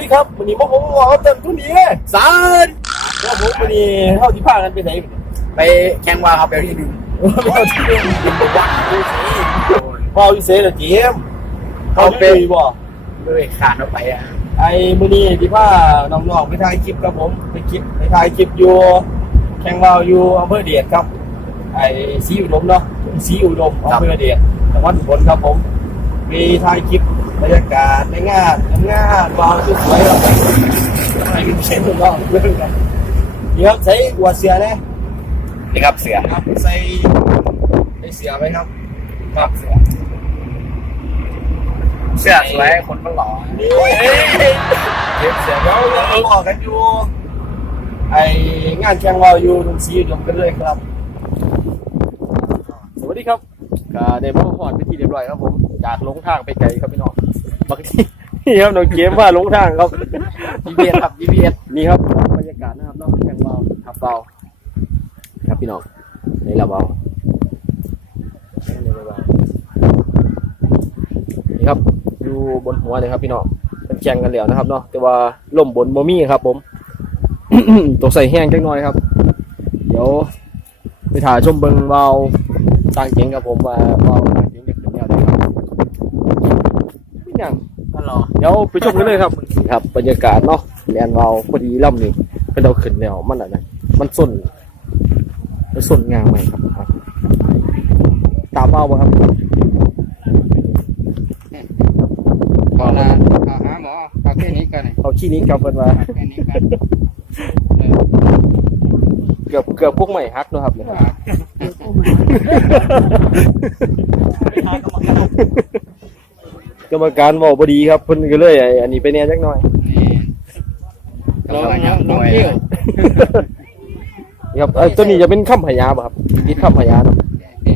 ดีครับวันนี้พวกผมว่าเขาเต็มทุนนี้เลยสารว่าผมวันนี้เท่าที่พากันไปไหนไปแข่งวาครับไปที่หนึ่งไม่เอาที่เดิมวัดดูสิพอวิเศษเหรอเจมส์เขาไปบ่ด้วยขาดออกไปอะไอ้มื้อนี้ที่พาน้องๆไปถ่ายคลิปครับผมไปคลิปไปถ่ายคลิปอยู่แข่งวาวอยู่อำเภอเดียดครับ ไอ้สีอุดมเนาะสีอุดมอำเภอเดียดจังหวัดอุบลครับผมมีถ่ายคลิป บรรยากาศในงานงานวาวสวยๆครับถ่ายคลิปเช่นน้องเรื่องกันเดี๋ยวใส่หัวเสือนะนี่ครับเสือครับใส่ใส่เสือไหมครับครับเสือเสือสวยคนมันหล่อนี่เก็บเสือแล้วเราบอกกันอยู่ ไองานแข่งวาอยู่ตรงสีอุมกันเลยครับ สวัสดีครับก็ได้มาพอดไปที่เรียบร้อยครับผม จากหลงทางไปไกลครับพี่น้องบางทีนี่ครับน้องเกมว่าหลงทางครับยีเบียครับยีเบียนี่ครับบรรยากาศนะครับน้องแข่งวาวขับเบาครับพี่น้องนี่เราเบานี่เราเบานี่ครับอยู่บนหัวเลยครับพี่น้องเป็นแข่งกันแล้วนะครับเนาะแต่ว่าล่มบนโมมี่ครับ ผมตกใส่แห้งจังน้อยครับ เดี๋ยวไปถ่ายชมเบิงวาวต่างเจ๋งครับผมว่าวาวต่างเจ๋งเด็กเป็นแนวไหนครับไม่ ยังก็รอเดี๋ยวไปชมกันเลยครับครับบรรยากาศเนาะแลนวาวพอดีล่ำนี่เป็นเราขึ้นแล้วมันอะไรมันส้นมันส้นงามไหมครับครับตามเอาบ่ครับก็ลาหาหมอเอาแค่นี้กันเอาขี้นี้กับเพิ่นว่าแค่นี้กันเกือบเกือบพวกใหม่ฮักเนาะครับเนี่ย กรรมการบอกพอดีครับเพิ่นก็เลยไอ้อันนี้ไปแน่จักหน่อยรอยังรอเที่ยวนี่ครับเอ้ยตัวนี้จะเป็นข้ามพยาบ่ครับคิดข้ามพยาเนาะนี่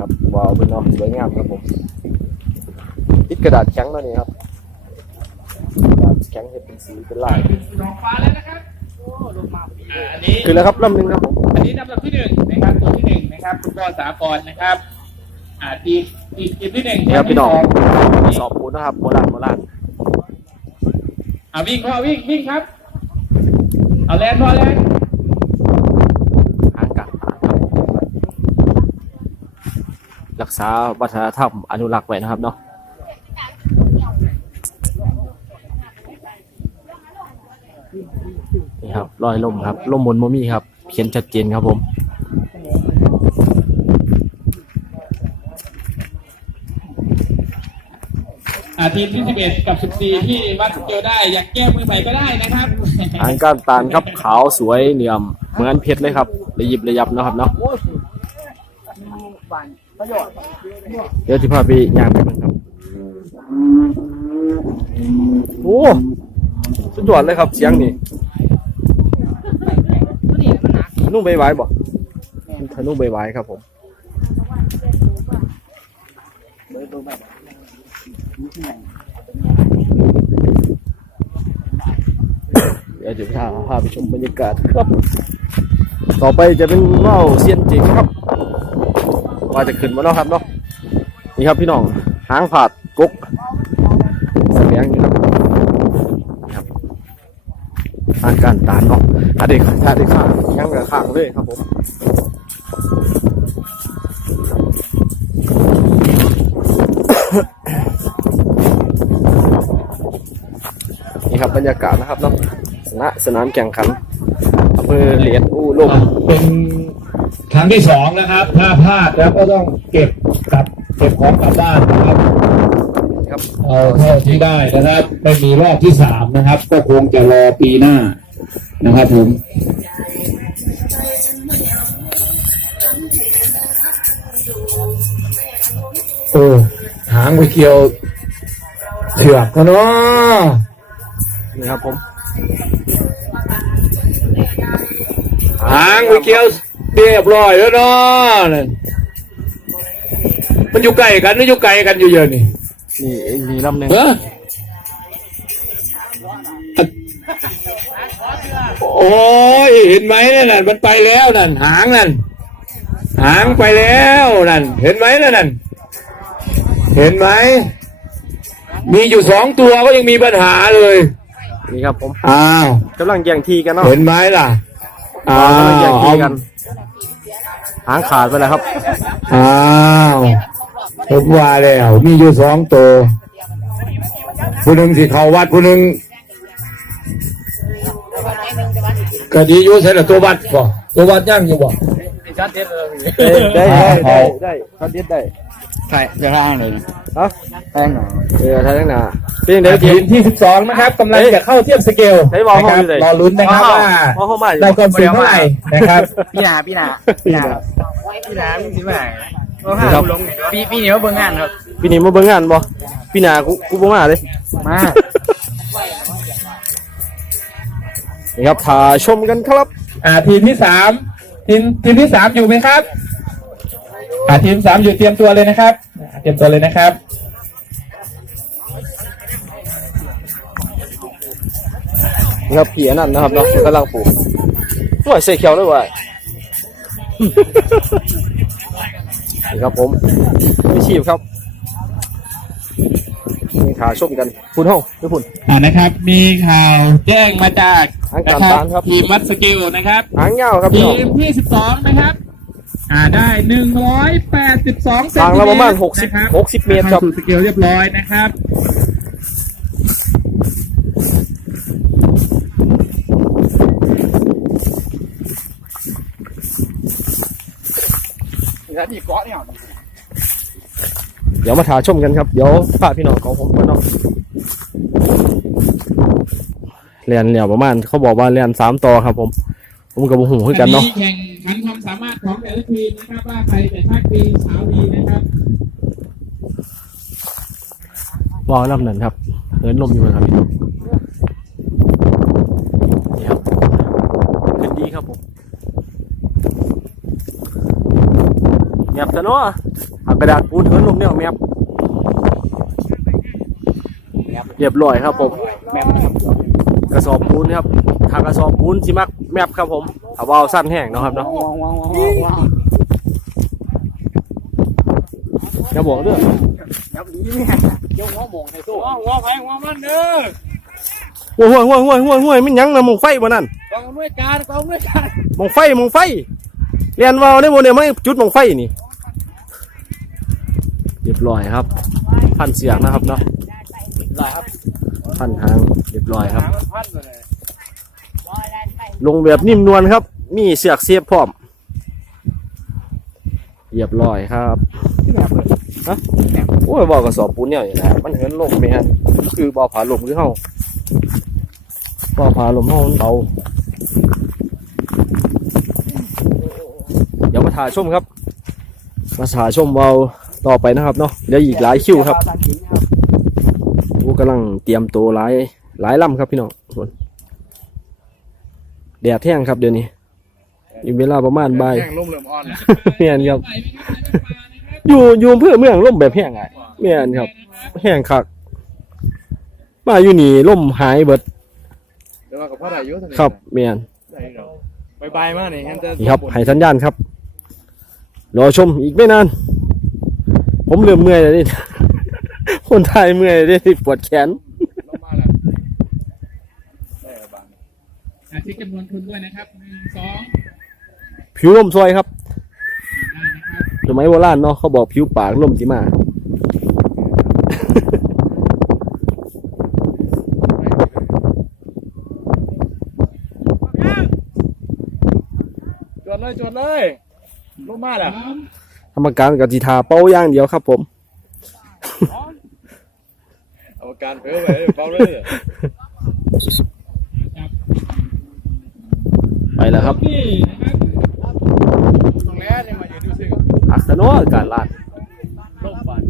ครับว้าวเป็นเนาะสวยงามครับผมติดกระดาษแข็งแล้วนี่ครับกระดาษแข็งเห็ดเป็นสีเป็นลายดอกฟ้าแล้วนะครับอ่าอันนี้คือแล้วครับลำหนึ่งครับผม อันนี้ลำดับที่หนึ่งนะครับตัวที่หนึ่งนะครับคุณพ่อสากรนะครับ อ่าทีมทีมทีมที่หนึ่งนี่ครับพี่น้องที่สอบปูนนะครับโบราณโบราณอ่าวิ่งพ่อวิ่งวิ่งครับ เอาแลนพ่อแลนทางการครับรักษาวัฒนธรรมอนุรักษ์ไว้นะครับเนาะนี่ครับรอยลมครับลมบนโมมี่ครับ เขียนชัดเจนครับผม ทีมที่สิบเอ็ดกับสิบสี่ที่วัดเจอได้อยากแก้มือใหม่ก็ได้นะครับทางการตานครับขาวสวยเหนี่ยม เหมือนเพชรเลยครับระยิบระยับนะครับเนาะเดี๋ยวที่พาไปย่างไปเบิ่งครับโอ้สุดยอดเลยครับเสียงนี่ทะนุ่งใบไว้บ่ทะนุ่งใบไว้ครับผม เดี๋ยวจะพาพาไปชมบรรยากาศครับ ต่อไปจะเป็นเล่าเซียนเจ๋งครับ ว่าจะขึ้นมาแล้วครับเนาะ นี่ครับพี่น้อง หางผาดกกแสดงนี่ครับนี่ครับทางการตานเนาะถ้าได้ถ้าได้ข้างยังกับข้างเลยครับผม ยากาศนะครับเนาะณสนามแข่งขันอำเภอเหรียญอู้ลมเป็นครั้งที่สองนะครับ ถ้าพลาดแล้วก็ต้องเก็บกลับเก็บของกลับบ้านนะครับครับเอาเท่าที่ได้นะครับไม่มีรอบที่สามนะครับ ก็คงจะรอปีหน้านะครับผมโอ้หางไปเกี่ยวเถือกก็เนาะ นี่ครับผมหางไปเกี่ยวเรียบร้อยแล้วเนาะนั่นมันอยู่ใกล้กันหรืออยู่ไกลกันอยู่เยอะนี่นี่เองมีลำหนึ่งเออโอ้ยเห็นไหมนั่นน่ะมันไปแล้วนั่นหางนั่นหางไปแล้วนั่นเห็นไหมนั่นนั่นเห็นไหมมีอยู่สองตัวก็ยังมีปัญหาเลย นี่ครับผมอ้าวกำลังแย่งทีกันเนาะเห็นไหมล่ะอ้ากำลังแย่งวทีกันหางขาดไปแล้วครับอ้าวผมว่าแล้วมีอยู่สองตัวผู้หนึ่งที่เขาวัดผู้หนึ่งก็ดีอยู่ใช่หรือตัววัดบ่ตัววัดย่างอยู่บ่ได้ได้ได้ได้เขาเด็ดได้ ใช่จะทางไหนฮะทางไหนเออทางหน้าเป็นยังไงทีทีมที่ 12 นะครับกำลังจะเข้าเทียบสเกลใช้บอลนะเข้าครับอยู่เลยรอลุ้นนะครับว่าบอลเข้ามาอยู่ได้ความสูงเท่าไหร่นะครับ พี่นาพี่นาพี่นาพี่นาพี่สิมาพี่พี่เหนียวเบิ่งงานครับพี่นี่มาเบิ่งงานบ่พี่หนากูกูบ่มาเลย มานี่ครับถ่าชมกันครับอ่าทีมที่สามทีมทีมที่สามอยู่ไหมครับ อ่าทีมสามอยู่เตรียมตัวเลยนะครับอ่าเตรียมตัวเลยนะครับนี่ครับพี่อันนั่นนะครับเนาะกำลังปลูกหน่วยใส่เขียวเลยว่ะนี่ครับผมอาชีพครับนี่ถ่าชมกันคุณห้องพี่พุ่นอ่านะครับ มีข่าวแจ้งมาจากนะทางการบ้านครับทีมวัดสกิลนะครับหางเงาครับพี่ทีน้องมที่สิบสองนะครับ อ่าได้หนึ่งร้อยแปดสิบสองเซนทางติเมละตรประมาณหกสิบนะครับหกสิบเมตรครับข้าสู่สเกลเรียบร้อยนะครับ แล้วนี่เกาะเนี่ยเดี๋ยวมาถ่าชมกันครับ เดี๋ยวพาพี่น้องของผมก่อนเนาะเรียนเนี่ยประมาณเขาบอกว่าเรียนสามต่อครับผม ผมกับบุหูคือกันเนาะแข่งขันความสามารถของแต่ละทีมนะครับ ว่าใครจะชักดีสาวดีนะครับว่าวลำนั้นครับเหินลมอยู่นะครับพี่นี่ครับขึ้นดีครับผมแมบซะเนาะเอากระดาษปูนเหินลมเนี่ยแมบเรียบร้อยครับผมกระสอบปูนครับถ้ากระสอบปูนสิมัก มบครับผมถ้าว่าวสั้นแห้งเนาะครับเนาะว้าวว้าวว้าวว้าวอย่าบอกเด้อยับดีเนี่ยยกหัวมงให้สู้ว้าวว้าวแพงว้าวมันเด้อห่วยห่วยห่วยห่วยห่วยห่วยไมันหยังนะมองไฟบ่นั่นกองด้วยการกองด้วยการมองไฟมองไฟเรียนวาวได้โมเนี่ยไม่จุดมองไฟนี่เรียบร้อยครับ พันเสียงนะครับเนาะได้ครับพันหางเรียบร้อยครับพันพันเลยลงแบบนิ่มนวลครับ มีเสือกเสียบพร้อม เรียบร้อยครับฮะโอ้ยบอกกระสอบปูนเนี่ยอย่างไรมันเหินลมไหมฮะคือบอผาลมคือเฮาบอผาลมเฮามันเบาเดี๋ยวมาถ่ายชมครับ มาถ่ายชมเบาต่อไปนะครับเนาะเดี๋ยวอีกหลายคิวครับกูกำลังเตรียมตัวหลายหลายลำครับพี่น้องส่วน แดดแห้งครับเดี๋ยวนี้อีกเวลาประมาณบ่ายแข่งลมเหลื่อมอ่อนเมียนครับ อยู่อยู่อำเพื่อเมืองล่มแบบแห้งไงเมียนครับ แห้งคักมาอยู่นี่ล่มหายเบิดเดี๋ยวมากับพ่อได้ยุทธ์ครับเมียนบายบายมากนี่ฮันจะนี่ครับให้สัญญาณครับ รอชมอีกไม่นาน ผมเริ่มเมื่อยแล้วนี่ คนไทยเมื่อยเลยนี่ปวดแขน ลงมาแล้วได้บาง อ่า เช็คจำนวนทุนด้วยนะครับหนึ่งสองผิวล่มซอยครับได้นะครับสมัยโบราณเนาะเขาบอกผิวปากล่มสิมา จดเลยจดเลยลงมาแล้วสามทำการกับจีทาเป้าอย่างเดียวครับ ผม เอาการเพิ่มไปเบาเลยจับ ไปแล้วครับนี่นะครับตรงนี้นี่มาอยู่ดูสิอักษโนอากาศลาดลมบาน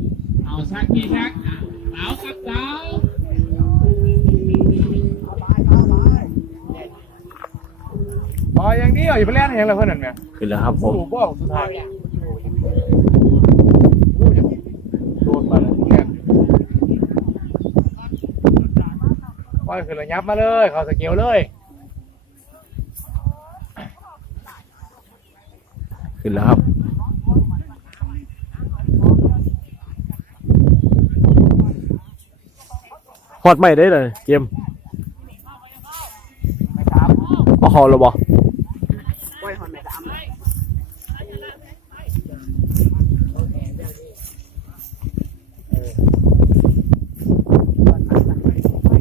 เอาชักพี่ชักอะสาวครับสาวอ๋ออย่างนี้อยู่ไปเล่นเองเลยเพื่อนนั่นไหมขึ้นแล้วครับผมถูกบ่สุดท้ายโดนมาแล้วเนี่ยปล่อยขึ้นระยับมาเลย เขาสเกลเลย ขึ้นแล้วครับฮอดไม่ได้เลยเกมเอาเขาแล้วบ่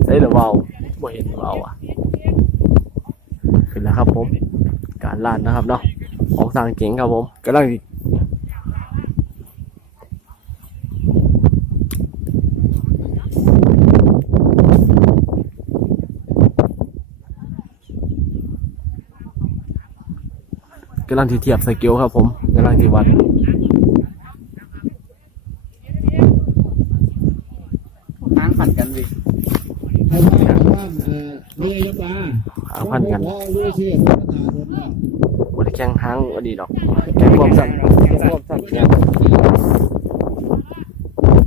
ได้หรือเปล่าบ่เห็นเปล่าอะขึ้นแล้วครับผม การลานนะครับเนาะ ของสร้างเก่งครับผมกำลังกำลังที่เทียบสเกิลครับผมกำลังที่วัด ทางฝันกันดิ ให้พ่อว่าเอ่อเรียยกมา หางพันกัน พ่อรู้ชื่อพระตาคนว่า บไดแข่งหางอดีดอกแข่งรวมสั้นแข่งรวมสั้นแข่ง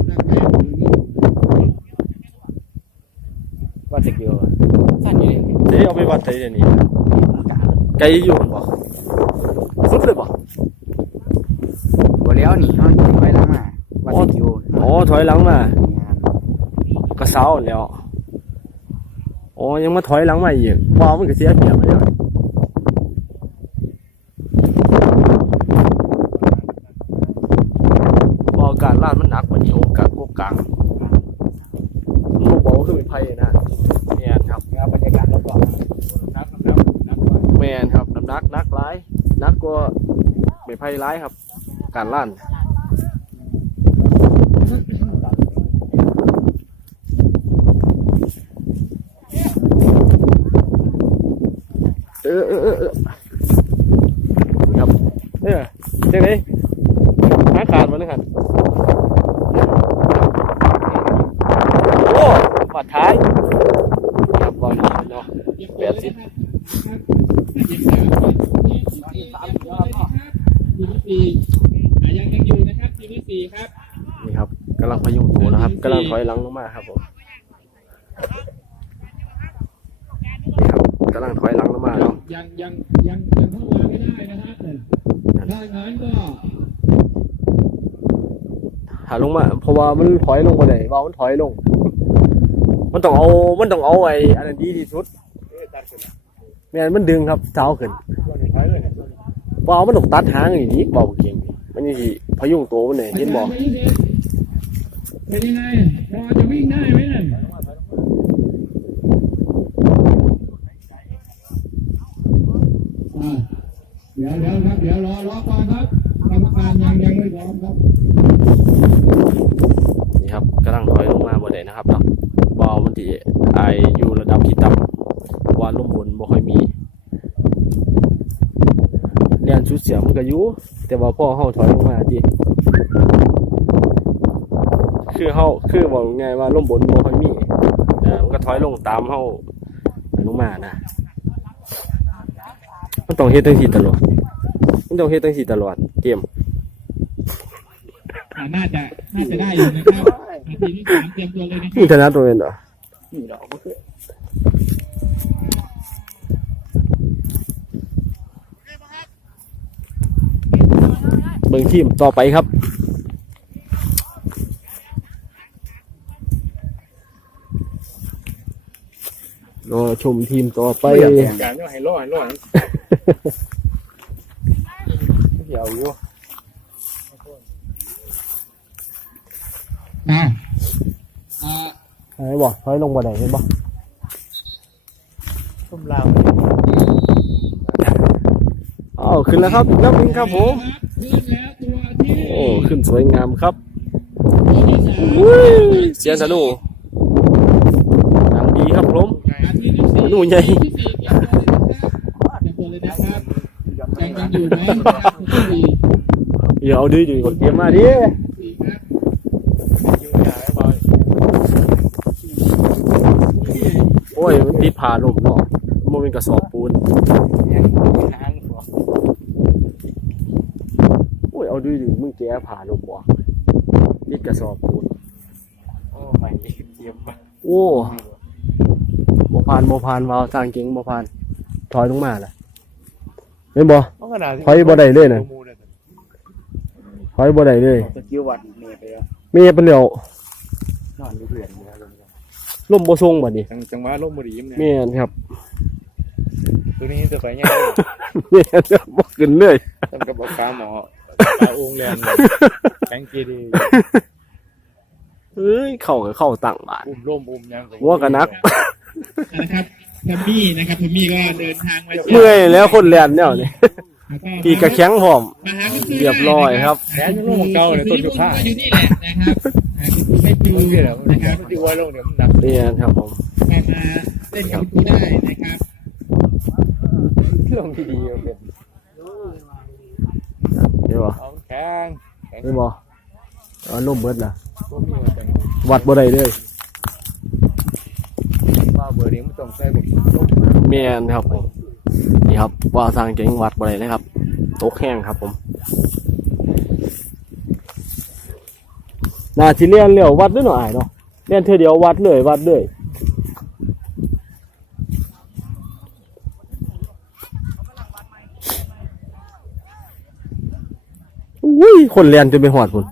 นักแม่หรือนี่วัดสเกิลฝันอยู่ดิเดี๋ยวเอาไปวัดไทยเดี๋ยวนี้ไกลอยู่บ่สุดเลยบ่บ่แล้วนี่เขาไปล้างมาวัดสิคิวอ๋อถอยหลังมาก็เศร้าแล้วอ๋อยังมาถอยหลังมาอีกว้าวมันก็เสียเปรียบเลยว่าโอกาสลาดมันหนักกว่านี้โอกาสโกกลางมันบ่เบาขึ้นเป็นไพ่นะแม่นครับ แล้วบรรยากาศรอบๆนักนักนักกว่า แม่นครับน้ำหนักหนักร้ายหนักกว่า ไม่ไพ่ร้ายครับ การล่านเออเออเออครับเออเจ๊ไหนหาขาดมาเลยครับโอ้ปัดท้ายครับบอลเนาะแปดสิบ ยังยังอยู่นะครับทีมที่สี่ครับ นี่ครับกำลังพยุงตัวนะครับกำลังถอยหลังลงมาครับผมนี่ครับกำลังถอยหลังลงมาเนาะ ยังยังยังยังเข้ามาไม่ได้นะครับถ้างั้น ก็หาลงมาเพราะว่ามันถอยลงมาได้ว่ามันถอยลง มันต้องเอา มันต้องเอาไอ้อันนั้นดีที่สุดไม่งั้นมันดึงครับเท้าขึ้นว่ามันต้องตัดหางอย่างนี้เบาเก่งมันนี่พยุงตัวมันเนี่ยเห็นบอกเป็นยังไงพอจะวิ่งได้ไหมนั่นอ่าเดี๋ยวเดี๋ยวครับ เดี๋ยวรอรอก่อนครับกรรมการยังยังไม่พร้อมครับ นี่ครับกำลังถอยลงมาบ่ได้ นะครับเนาะบอลมันที่ไออยู่ระดับที่ต่ำเพราะว่าลมบนบ่ค่อยมีเรียนชุดเสียงมันก็อยู่แต่ว่าพ่อเฮาถอยลงมาทีคือเฮาคือบอกง่ายว่าลมบนบ่ค่อยมีเออมันก็ถอยลงตามเฮาลงมานะมันต้องเฮ็ดจังซี่ตลอดมันต้องเฮ็ดจังซี่ตลอดเกมอ่าน่าจะน่าจะได้อยู่นะครับ นาทีที่สามเตรียมตัวเลยนะคนี่รับชนะตัวเองเหรอนี่ดอกก็คือเบิ่งทีมต่อไปครับ รอชมทีมต่อไป อย่ารก็ให้รอให้รอเดี๋ยวอยู่อ่า ไหนบอกถอยลงบ่ได้เห็นบ่ทุ่มลาวอ้าวขึ้นแล้วครับอีกแล้วนึงครับผมขึ้นแล้วตัวที่โอ้ขึ้นสวยงามครับตัวที่สามอุ้ยเสียงสนุกดังดีครับผมนาทีที่สี่สนุกใหญ่ที่สี่เตรียมตัวเลยนะครับเตรียมตัวเลยนะครับยังยังอยู่ไหมนะครับตัวที่สี่เดี๋ยวเอาดีดีกดเกมมาดิ สี่ครับ โอ้ยมันติดผ่าลมเนาะมันเป็นกระสอบปูนยังทางหัวโอ้ยเอาดีดีมึงแก้ผ่าลมบ่ติดกระสอบปูนโอ้ไม่เตรียมมาโอ้โมพานโมพานวาวสร้างเก่งโมพานถอยลงมาล่ะเห็นบ่ต้องกระดาษถอยบ่ได้เลยนะถอยบ่ได้เลยสกิลวัดเมียไปแล้วเมียเป็นเหลียวนอนอยู่เพื่อน เมียลงล่มบ่ทรงบัดนี้จังจังหวะลมบ่ดีมเนี่ยแม่นครับตัวนี้จะไปยังไงแม่นครับบ่ขึ้นเลย ทำกับปลาหมอปลาองแลนแข็งเกดีเอ้ย เข้าก็เข้าตั้งบาดอุ้มร่มอุ้มยังหัวกะนัก นะครับทอมมี่นะครับทอมมี่ก็เดินทางมาเมื่อยแล้วคนแล่นแนวนี่แล้วก็ ปีกกระแข็งพร้อม มาหาคุณคเรียบร้อยครับ แขนยังร่มของเก่าเลยต้นยุค่าอยู่นี่แหละนะครับหาคุณครูให้ดูมันเกิดแล้วนะครับมันจะว่าลงเนี่ยมันหนักนี่ครับผมไปมาเล่นกับคุณครูได้นะครับลงที่ดีมันเป็นเห็นบ่เอาแข็งแข็งเห็นบ่เอาล่มเบิดล่ะ ก็มีมาแต่งวัดบ่ได้เลยว่าเบอร์นี้มันต้องใส่บุกร่มแม่นครับผม นี่ครับว่าสร้างเก่งวัดได้เลยครับตกแห้งครับผมน่าสิเรียนเร็ววัดด้วยหน่อยเนาะเรียนเทื่อเดียววัดเลยวัดเลยอุ้ยคนเรียนจนไปหอดพุ่น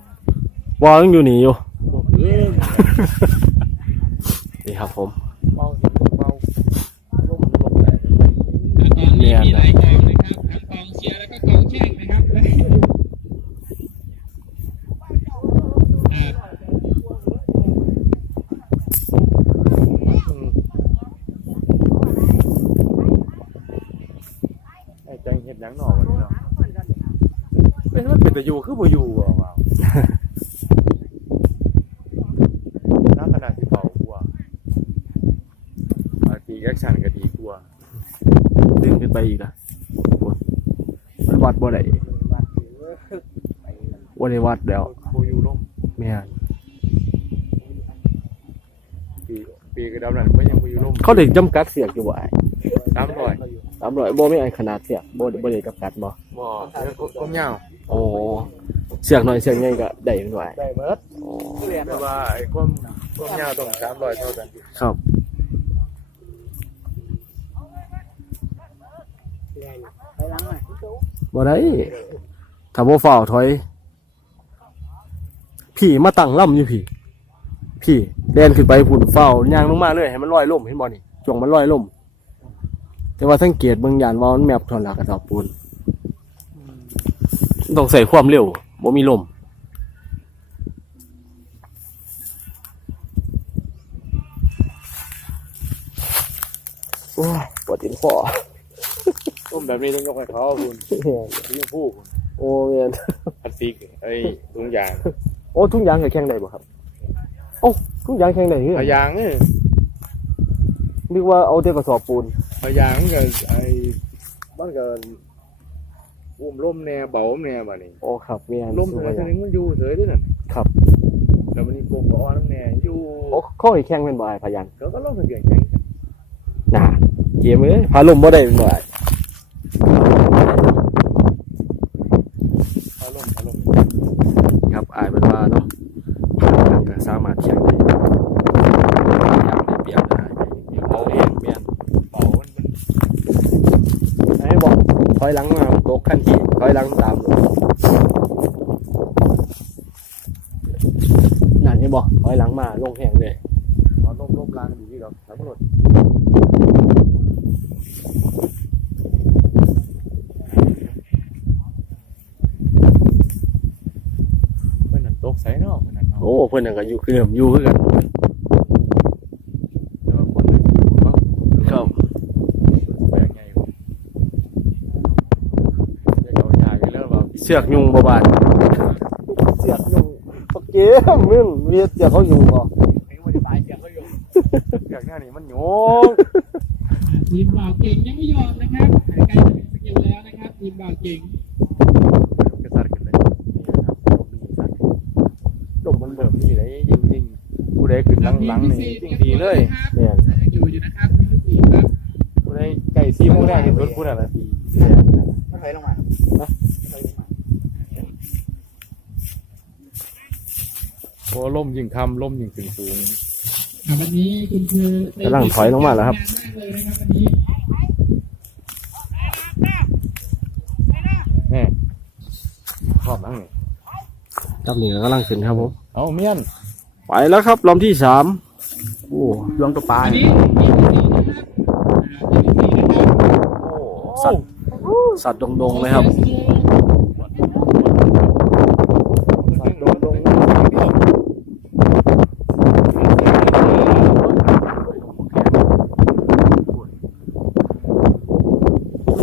วอยังอยู่หนีอยู่ บุกเอ้ย นี่ครับผม เบาเบาร่มร่มแต่ ตอนนี้มีหลายกองนะครับทั้งกองเชียร์แล้วก็กองแช่งนะครับอ่า ไอ้จังเห็ดหยังหน่อวันนี้เนาะเป็นมันเป็นตะยูคือบ่อยู่อะว้าวน้าขนาดที่เบากว่าอาตีแอคชั่นก็ดีกว่าดึงขึ้นไปอีกอะพุ่นมันวัดบ่ได้บ่ได้วัดแล้ว เขาเด็กจำกัดเสียกอยู่บ่ไอ้สามร้อยสามร้อยบ่ไม่ไอ้ขนาดเสียกบ่บ่ได้จำกัดบ่บ่แล้วก็ก้มยาวโอ้เสียกหน่อยเสียกใหญ่ก็ได้ด้วยได้เมิดโอ้แต่ว่าไอ้ก้มก้มยาวต้องสามร้อยเท่ากันครับบ่ได้ถ้าบ่ฝ้าวถอย พี่มาตั้งลำอยู่พี่ พี่แล่นขึ้นไปพุ่นฝ้าวย่างลงมาเลยให้มันลอยล่มเห็นบ่นี่ จงมันลอยล่ม แต่ว่าสังเกตเบิ่งยานว่ามันแมบเทอนหลักกระสอบปูนต้องใส่ความเร็วบ่มีลมโอ้ยปวดตินคอก้มแบบนี้ต้องยกให้เขาคุณยิ่งผู้คุณโอ้เมียนพลาสติกไอ้ถุงยาง โอ้ ทุ่งยางกับแข่งได้บ่ครับ โอ้ ทุ่งยางแข่งได้เหรพอยางเนี่ย นึกว่าเอาแต่กระสอบปูนพยางกับไอ้บ้านกับอุ้มร่มแน่เบาแน่บ่นี่โอ้ครับเมียนร่มสู้เท่าบ่ไหร่ยางมันอยู่เฉยด้วยน่ะครับแล้วมันนี่กลมกับอ้อนน้ำแน่อยู่โอ้เข้อให้แข่งเป็นบ่ไอ้พะยันแล้วก็ร่มทะเบียนแข็งน่าเกมเอ้ยพาลมบ่ได้เป็นบ่ไอ้ พาร่มพาร่ม ครับอายเป็นว่าเนาะพายันก็สามารถแข่งได้อย่างได้เปรียบได้อยู่เอาเองเมียน เบามันมัน ไอ้บอก ถอยหลังมาตกขั้นที่ถอยหลังตามลงนั่นนี่บอกถอยหลังมาลงแห่งเลยเอาร่มร่มลางดีที่เราทั้งหมดเพื่อนนั่นตกใส่เนาะเพื่อนนั่นเนาะโอ้เพื่อนนนก็อยู่คือเดิมอยู่คือกัน แต่ว่าคนมันอยู่เนาะ ครับ ไปยังไงวะจะเอายาอยู่แล้วเปล่า เสือกยุงบ่บาดเสือกยุงปักเกมมึงเวียดเสือกเขายุงบ่อยากหน้านี่มันโยงทีมบ่าวเก่งยังไม่ยอมนะครับใกล้จะถึงสกิลแล้วนะครับทีมบ่าวเก่งมันกระซัดกันเลยลมมันเบิ่มนี่เลยยิงยิงผู้ใดขึ้นหลังหลังนี่ยิงดีเลยเนี่ยอยู่อยู่นะครับทีมที่สี่ครับผู้ใดไก่ซีโมงแรกที่สุดผู้นั้นละทีเนี่ยโอ้ล่มยิงคำล่มยิงถึงสูงอ่าวันนี้คุณคือกำลังถอยลงมาแล้วครับงานมากเลยนะครับวันนี้แน่ชอบนั่งนี่จับนี่ก็กำลังขึ้นครับผม เอาเมียน ไปแล้วครับลำที่สามโอ้ยวงตัวปลาอันเนี่ยนี้มีที่สี่นะครับอ่าที่สี่นะครับโอ้สัตว์สัตว์ดงๆเลยครับสัตว์ดง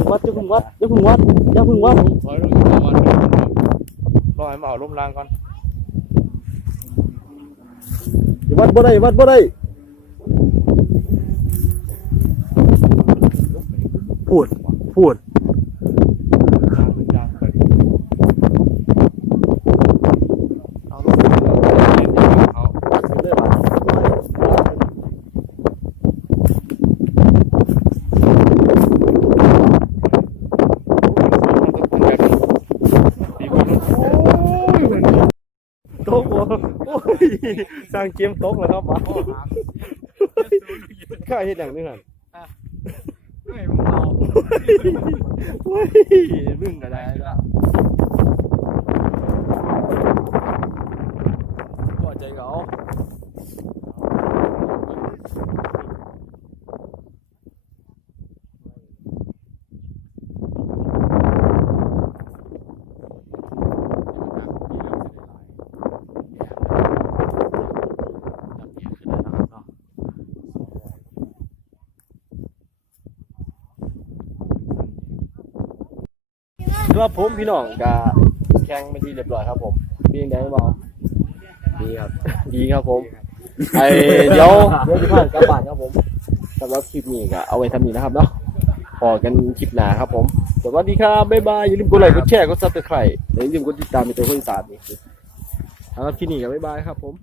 ๆวัดจะพึ่งวัดจะ พึ่งวัดจะพึ่งวัดถอยลงก่อนรอให้มาเอาลมแรงก่อนวัดบ่ได้วัดบ่ได้พูดพูด เอาลงเอาเรื่อยๆ โต๊ะหัวโอ้ย สร้างเกมโต๊ะแล้วครับมาข้าเห็นอย่างนี้หันเฮ้ยมึงเอาโอ้ยมึงก็ได้ละำหรับผมพี่น้องก็แข่งไปนที่เรียบร้อยครับผมเป็นยังไงบ้างดีครับ ดีครับผมไอเดี๋ยวเดี๋ยวจะผ่านกลับบ้านครับผมสำหรับคลิปนี้ก็เอาไว้ทำนี้นะครับเนาะพอกันคลิปหน้าครับผม สวัสดีครับ บ๊ายบาย อย่าลืมกดไลค์ กดแชร์ กดซับสไครต์อย่าลืมกดติดตามในตัวคนอีสานนี่สำหรับคลิปนี้ก็บ๊ายบายครับผม